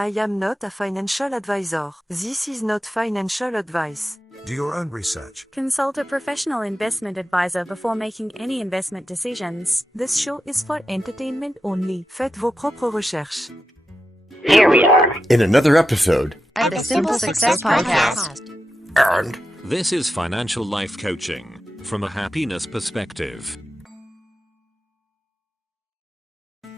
I am not a financial advisor. This is not financial advice. Do your own research. Consult a professional investment advisor before making any investment decisions. This show is for entertainment only. Faites vos propres recherches. Here we are in another episode of the Simple Success Podcast. And this is financial life coaching from a happiness perspective.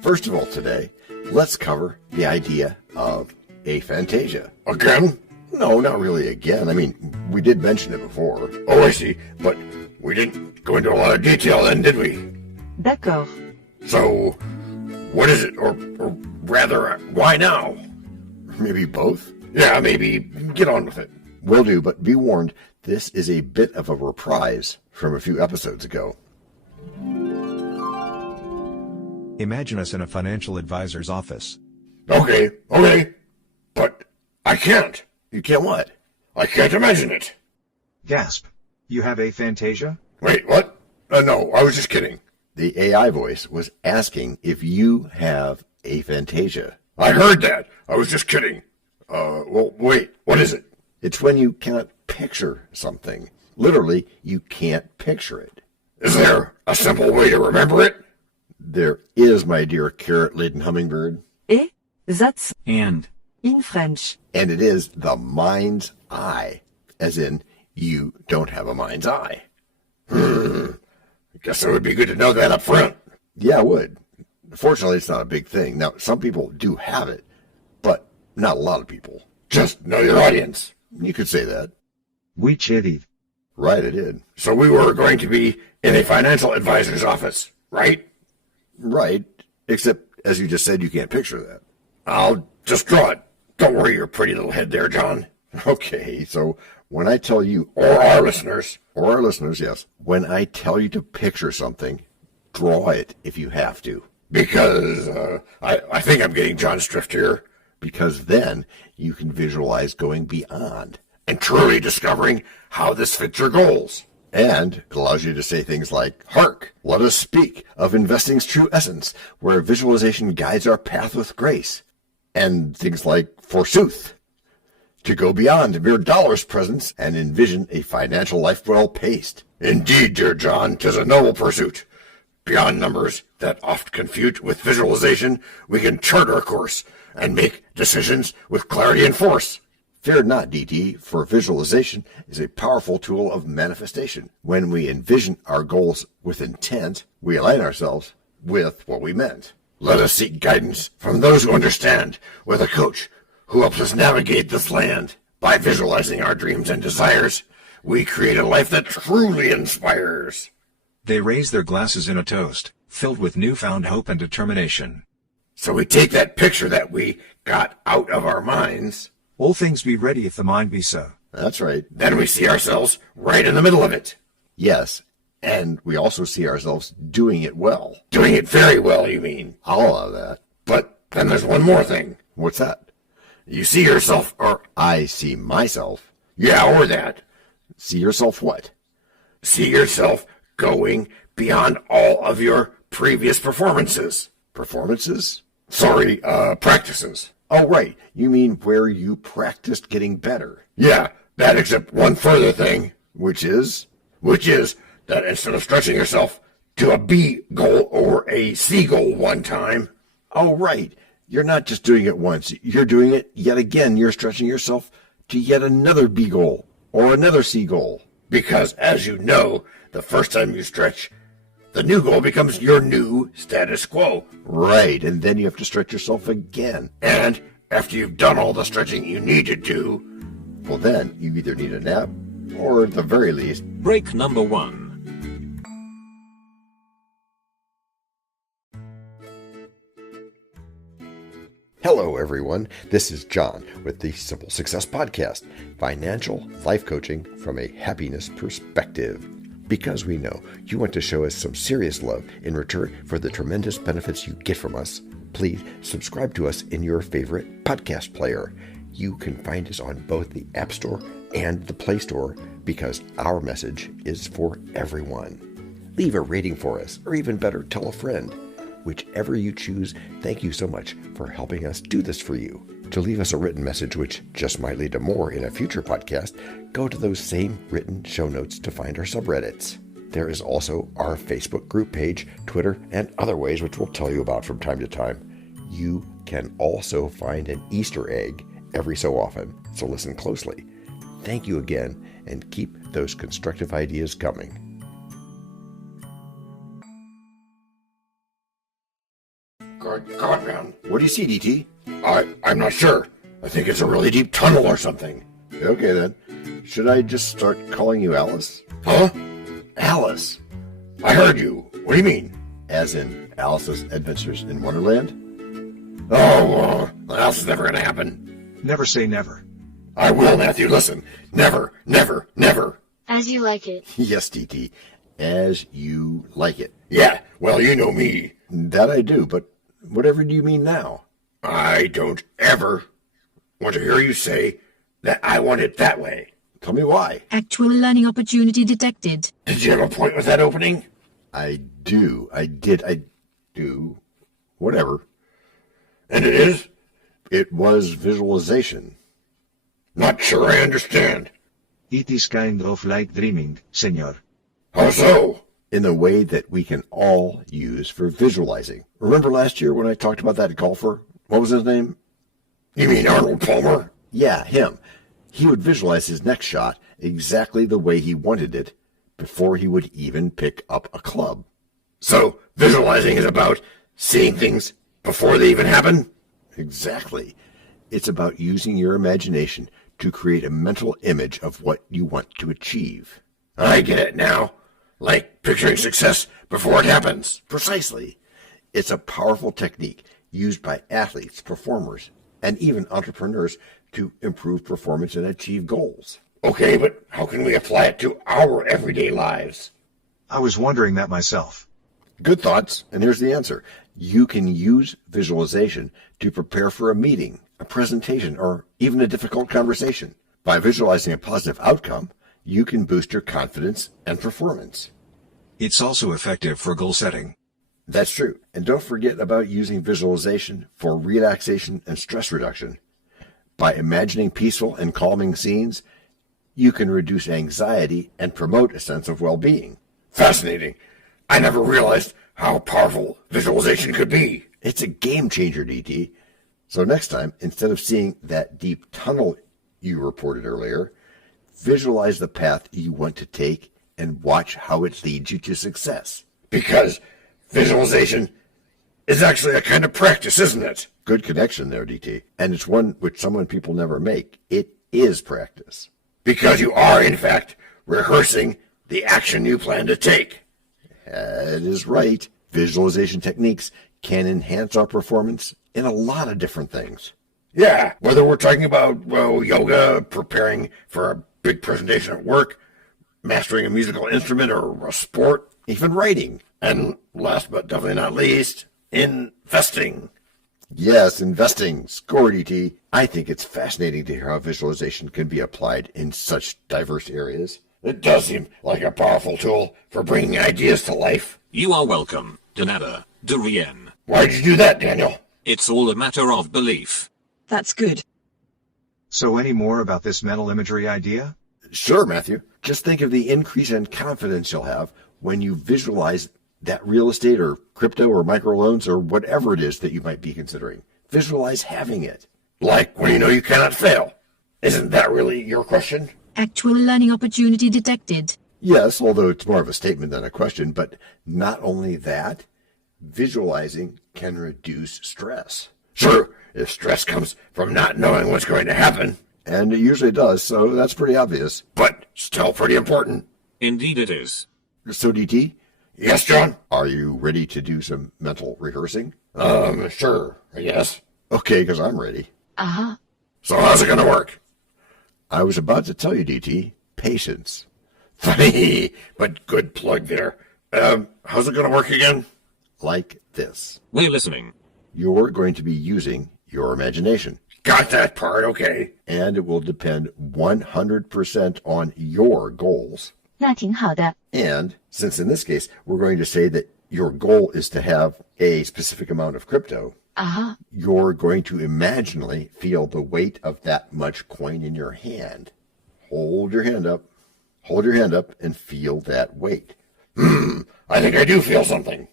First of all, today, let's cover the idea of aphantasia. Again? No, not really again. I mean, we did mention it before. Oh, I see. But we didn't go into a lot of detail then, did we? D'accord. So, what is it? Or rather, why now? Maybe both? Yeah, maybe. Get on with it. Will do, but be warned, this is a bit of a reprise from a few episodes ago. Imagine us in a financial advisor's office. Okay. But I can't. You can't what? I can't imagine it. Gasp. You have aphantasia? Wait, what? No, I was just kidding. The AI voice was asking if you have aphantasia. I heard that. I was just kidding. Well, wait, what is it? It's when you cannot picture something. Literally, you can't picture it. Is there a simple way to remember it? There is, my dear carrot-laden hummingbird. Et that's And in French. And it is the mind's eye. As in, you don't have a mind's eye. I guess it would be good to know that up front. Yeah, it would. Fortunately, it's not a big thing. Now, some people do have it, but not a lot of people. Just know your audience. You could say that. we chitty. Right, I did. So we were going to be in a financial advisor's office, right? Right, except, as you just said, you can't picture that. I'll just draw it. Don't worry your pretty little head there, John. Okay, so when I tell you, or our listeners, yes, when I tell you to picture something, draw it if you have to. Because, I think I'm getting John's drift here. Because then you can visualize going beyond and truly discovering how this fits your goals. And it allows you to say things like, hark, let us speak of investing's true essence, where visualization guides our path with grace. And things like, forsooth, to go beyond mere dollars presence and envision a financial life well paced. Indeed, dear John, 'tis a noble pursuit. Beyond numbers that oft confute with visualization, we can chart our course and make decisions with clarity and force. Fear not, DT, for visualization is a powerful tool of manifestation. When we envision our goals with intent, we align ourselves with what we meant. Let us seek guidance from those who understand, with a coach who helps us navigate this land. By visualizing our dreams and desires, we create a life that truly inspires. They raise their glasses in a toast, filled with newfound hope and determination. So we take that picture that we got out of our minds. All things be ready if the mind be so. That's right. Then we see ourselves right in the middle of it. Yes, and we also see ourselves doing it well. Doing it very well, you mean? I'll allow that. But then there's one more thing. What's that? You see yourself, or I see myself. Yeah, or that. See yourself what? See yourself going beyond all of your previous performances. Performances? Sorry, practices. Oh, right. You mean where you practiced getting better. Yeah, that except one further thing. Which is? Which is that instead of stretching yourself to a B goal or a C goal one time. Oh, right. You're not just doing it once. You're doing it yet again. You're stretching yourself to yet another B goal or another C goal. Because, as you know, the first time you stretch, the new goal becomes your new status quo. Right, and then you have to stretch yourself again. And after you've done all the stretching you need to do, well then, you either need a nap, or at the very least... Break number 1. Hello, everyone. This is John with the Simple Success Podcast, financial life coaching from a happiness perspective. Because we know you want to show us some serious love in return for the tremendous benefits you get from us, please subscribe to us in your favorite podcast player. You can find us on both the App Store and the Play Store because our message is for everyone. Leave a rating for us, or even better, tell a friend. Whichever you choose, thank you so much for helping us do this for you. To leave us a written message, which just might lead to more in a future podcast, go to those same written show notes to find our subreddits. There is also our Facebook group page, Twitter, and other ways which we'll tell you about from time to time. You can also find an Easter egg every so often, so listen closely. Thank you again, and keep those constructive ideas coming. God, man. What do you see, DT? I'm not sure. I think it's a really deep tunnel or something. Okay, then. Should I just start calling you Alice? Huh? Alice? I heard you. What do you mean? As in Alice's Adventures in Wonderland? Oh, that's never going to happen. Never say never. I will, Matthew. Listen. Never, never, never. As you like it. Yes, DT. As you like it. Yeah, well, you know me. That I do, but whatever do you mean now? I don't ever want to hear you say that I want it that way. Tell me why. Actual learning opportunity detected. Did you have a point with that opening? I do. I do. Whatever. And it is? It was visualization. Not sure I understand. It is kind of like dreaming, senor. How so? In the way that we can all use for visualizing. Remember last year when I talked about that golfer? What was his name? You mean Arnold Palmer? Yeah, him. He would visualize his next shot exactly the way he wanted it before he would even pick up a club. So, visualizing is about seeing things before they even happen? Exactly. It's about using your imagination to create a mental image of what you want to achieve. I get it now. Like picturing success before it happens. Precisely. It's a powerful technique used by athletes, performers, and even entrepreneurs to improve performance and achieve goals. Okay, but how can we apply it to our everyday lives? I was wondering that myself. Good thoughts, and here's the answer. You can use visualization to prepare for a meeting, a presentation, or even a difficult conversation. By visualizing a positive outcome, you can boost your confidence and performance. It's also effective for goal setting. That's true. And don't forget about using visualization for relaxation and stress reduction. By imagining peaceful and calming scenes, you can reduce anxiety and promote a sense of well-being. Fascinating. I never realized how powerful visualization could be. It's a game changer, DT. So next time, instead of seeing that deep tunnel you reported earlier, visualize the path you want to take and watch how it leads you to success. Because visualization is actually a kind of practice, isn't it? Good connection there, DT. And it's one which some people never make. It is practice. Because you are, in fact, rehearsing the action you plan to take. That is right. Visualization techniques can enhance our performance in a lot of different things. Yeah, whether we're talking about, yoga, preparing for a big presentation at work, mastering a musical instrument or a sport, even writing. And last but definitely not least, investing. Yes, investing. Score, DT. I think it's fascinating to hear how visualization can be applied in such diverse areas. It does seem like a powerful tool for bringing ideas to life. You are welcome, de nada, de rien. Why'd you do that, Daniel? It's all a matter of belief. That's good. So any more about this mental imagery idea? Sure, Matthew. Just think of the increase in confidence you'll have when you visualize that real estate or crypto or microloans or whatever it is that you might be considering. Visualize having it. Like when you know you cannot fail. Isn't that really your question? Actual learning opportunity detected. Yes, although it's more of a statement than a question. But not only that, visualizing can reduce stress. Sure, if stress comes from not knowing what's going to happen. And it usually does, so that's pretty obvious. But still pretty important. Indeed it is. So, DT? Yes, John? Are you ready to do some mental rehearsing? Sure, I guess. Okay, because I'm ready. Uh-huh. So how's it going to work? I was about to tell you, DT. Patience. Funny, but good plug there. How's it going to work again? Like this. We're listening. You're going to be using your imagination. Got that part, okay. And it will depend 100% on your goals. 那挺好的. And since in this case, we're going to say that your goal is to have a specific amount of crypto, Uh-huh. You're going to imaginally feel the weight of that much coin in your hand. Hold your hand up. Hold your hand up and feel that weight. I think I do feel something.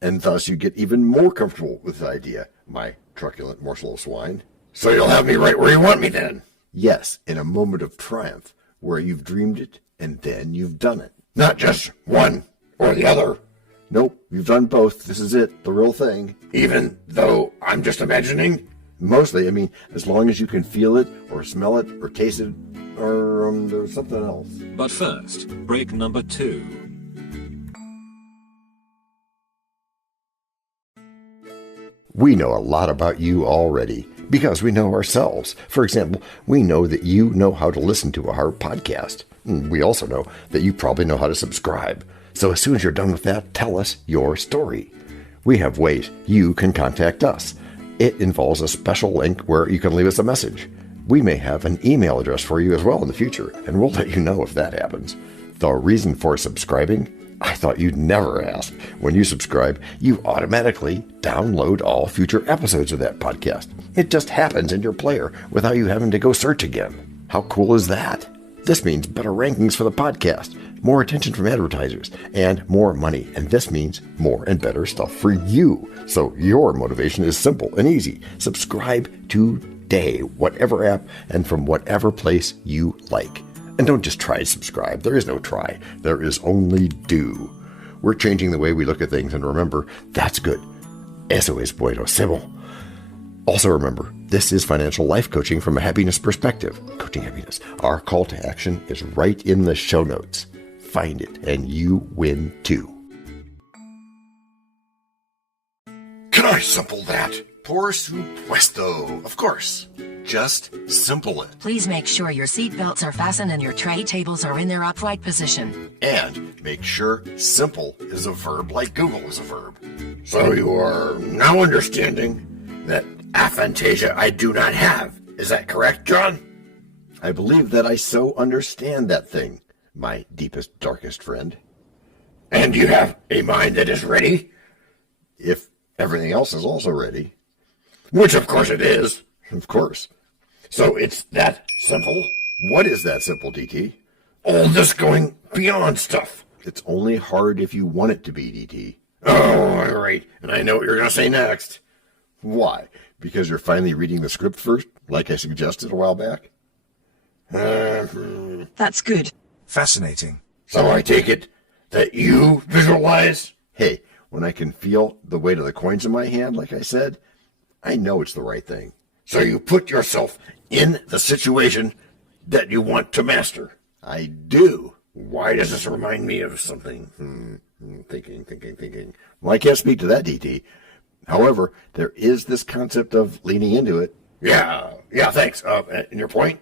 And thus you get even more comfortable with the idea, my truculent morsel of swine. So you'll have me right where you want me then? Yes, in a moment of triumph, where you've dreamed it and then you've done it. Not just one or the other. Nope, you've done both. This is it, the real thing. Even though I'm just imagining? Mostly, I mean, as long as you can feel it, or smell it, or taste it, or there's something else. But first, break number 2. We know a lot about you already because we know ourselves. For example, we know that you know how to listen to our podcast. We also know that you probably know how to subscribe. So as soon as you're done with that, tell us your story. We have ways you can contact us. It involves a special link where you can leave us a message. We may have an email address for you as well in the future, and we'll let you know if that happens. The reason for subscribing? I thought you'd never ask. When you subscribe, you automatically download all future episodes of that podcast. It just happens in your player without you having to go search again. How cool is that? This means better rankings for the podcast, more attention from advertisers, and more money. And this means more and better stuff for you. So your motivation is simple and easy. Subscribe today, whatever app and from whatever place you like. And don't just try to subscribe. There is no try. There is only do. We're changing the way we look at things, and remember, that's good. Eso es bueno, sebo. Also remember, this is financial life coaching from a happiness perspective. Coaching happiness. Our call to action is right in the show notes. Find it, and you win too. Can I simple that? Por supuesto. Of course. Just simple it. Please make sure your seat belts are fastened and your tray tables are in their upright position. And make sure simple is a verb like Google is a verb. So you are now understanding that aphantasia I do not have. Is that correct, John? I believe that I so understand that thing, my deepest, darkest friend. And you have a mind that is ready? If everything else is also ready. Which of course it is. Of course. So it's that simple? What is that simple, DT? All this going beyond stuff. It's only hard if you want it to be, DT. Oh, all right. And I know what you're going to say next. Why? Because you're finally reading the script first, like I suggested a while back? That's good. Fascinating. So I take it that you visualize? Hey, when I can feel the weight of the coins in my hand, like I said, I know it's the right thing. So you put yourself in the situation that you want to master. I do. Why does this remind me of something? Thinking. Well, I can't speak to that, DT. However, there is this concept of leaning into it. Yeah, thanks. And your point?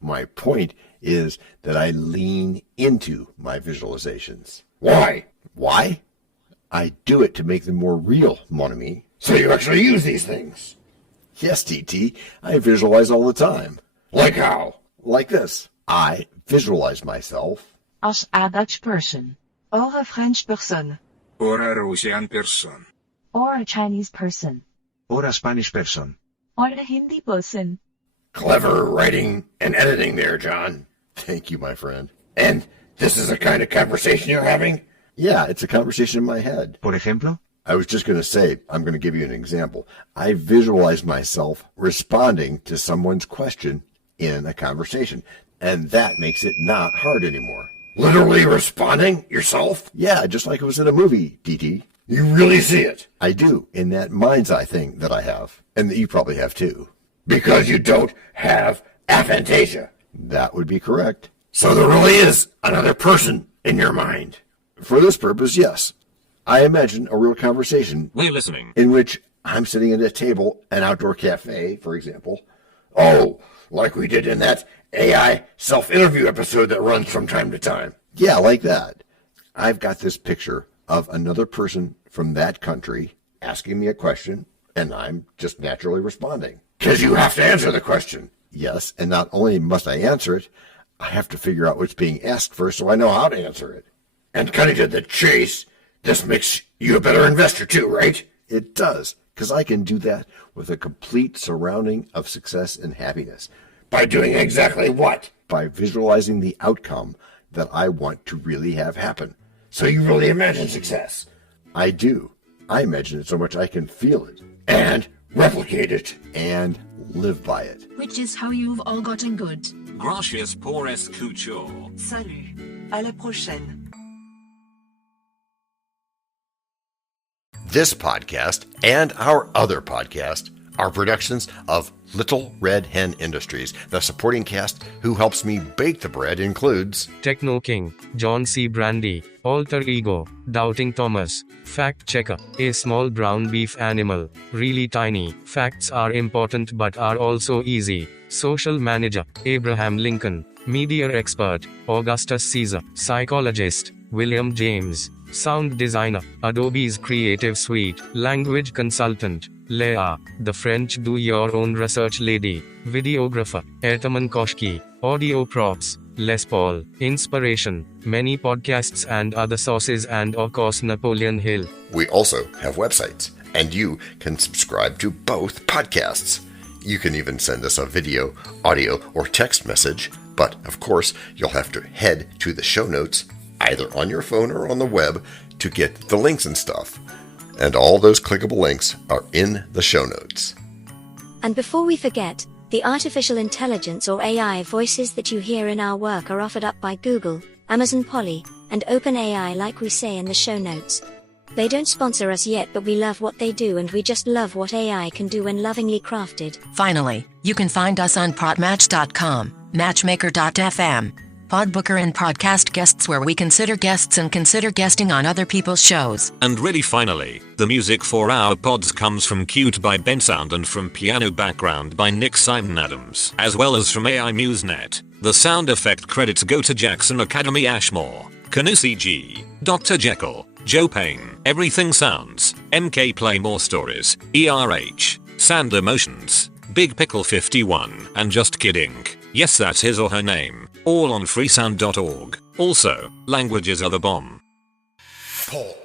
My point is that I lean into my visualizations. Why? Why? I do it to make them more real, mon ami. So you actually use these things? Yes, TT. I visualize all the time. Like how? Like this. I visualize myself As a Dutch person. Or a French person. Or a Russian person. Or a Chinese person. Or a Spanish person. Or a Hindi person. Clever writing and editing there, John. Thank you, my friend. And this is the kind of conversation you're having? Yeah, it's a conversation in my head. Por ejemplo? I was just going to say, I'm going to give you an example. I visualize myself responding to someone's question in a conversation, and that makes it not hard anymore. Literally responding yourself? Yeah, just like it was in a movie, DT. You really see it? I do, in that mind's eye thing that I have, and that you probably have too. Because you don't have aphantasia. That would be correct. So there really is another person in your mind. For this purpose, yes. I imagine a real conversation. We're listening. In which I'm sitting at a table, an outdoor cafe, for example. Oh, like we did in that AI self-interview episode that runs from time to time. Yeah, like that. I've got this picture of another person from that country asking me a question, and I'm just naturally responding. Because you have to answer the question. Yes, and not only must I answer it, I have to figure out what's being asked first so I know how to answer it. And cutting to the chase, this makes you a better investor too, right? It does, because I can do that with a complete surrounding of success and happiness. By doing exactly what? By visualizing the outcome that I want to really have happen. So you really imagine success? I do. I imagine it so much I can feel it. And replicate it. And live by it. Which is how you've all gotten good. Gracias por escuchar. Salut. À la prochaine. This podcast and our other podcast are productions of Little Red Hen Industries. The supporting cast who helps me bake the bread includes Techno King, John Brandy, Alter Ego, Doubting Thomas, Fact Checker, a small brown beef animal, really tiny, facts are important but are also easy, Social Manager, Abraham Lincoln, Media Expert, Augustus Caesar, Psychologist, William James, Sound Designer, Adobe's Creative Suite, Language Consultant, Leah, the French do-your-own research lady, Videographer, Ertaman Koshki, Audio Props, Les Paul, Inspiration, many podcasts and other sources and of course Napoleon Hill. We also have websites, and you can subscribe to both podcasts. You can even send us a video, audio, or text message, but of course you'll have to head to the show notes, either on your phone or on the web, to get the links and stuff. And all those clickable links are in the show notes. And before we forget, the artificial intelligence or AI voices that you hear in our work are offered up by Google, Amazon Polly, and OpenAI like we say in the show notes. They don't sponsor us yet, but we love what they do and we just love what AI can do when lovingly crafted. Finally, you can find us on ProdMatch.com, Matchmaker.fm, Podbooker and Podcast Guests, where we consider guests and consider guesting on other people's shows. And really finally, the music for our pods comes from Cute by Ben Sound and from Piano Background by Nick Simon Adams, as well as from AI MuseNet. The sound effect credits go to Jackson Academy Ashmore, Canusi G, Dr. Jekyll, Joe Payne, Everything Sounds, MK Play More Stories, ERH, Sand Emotions, Big Pickle 51, and Just Kidding. Yes, that's his or her name. All on freesound.org. Also, languages are the bomb. Paul.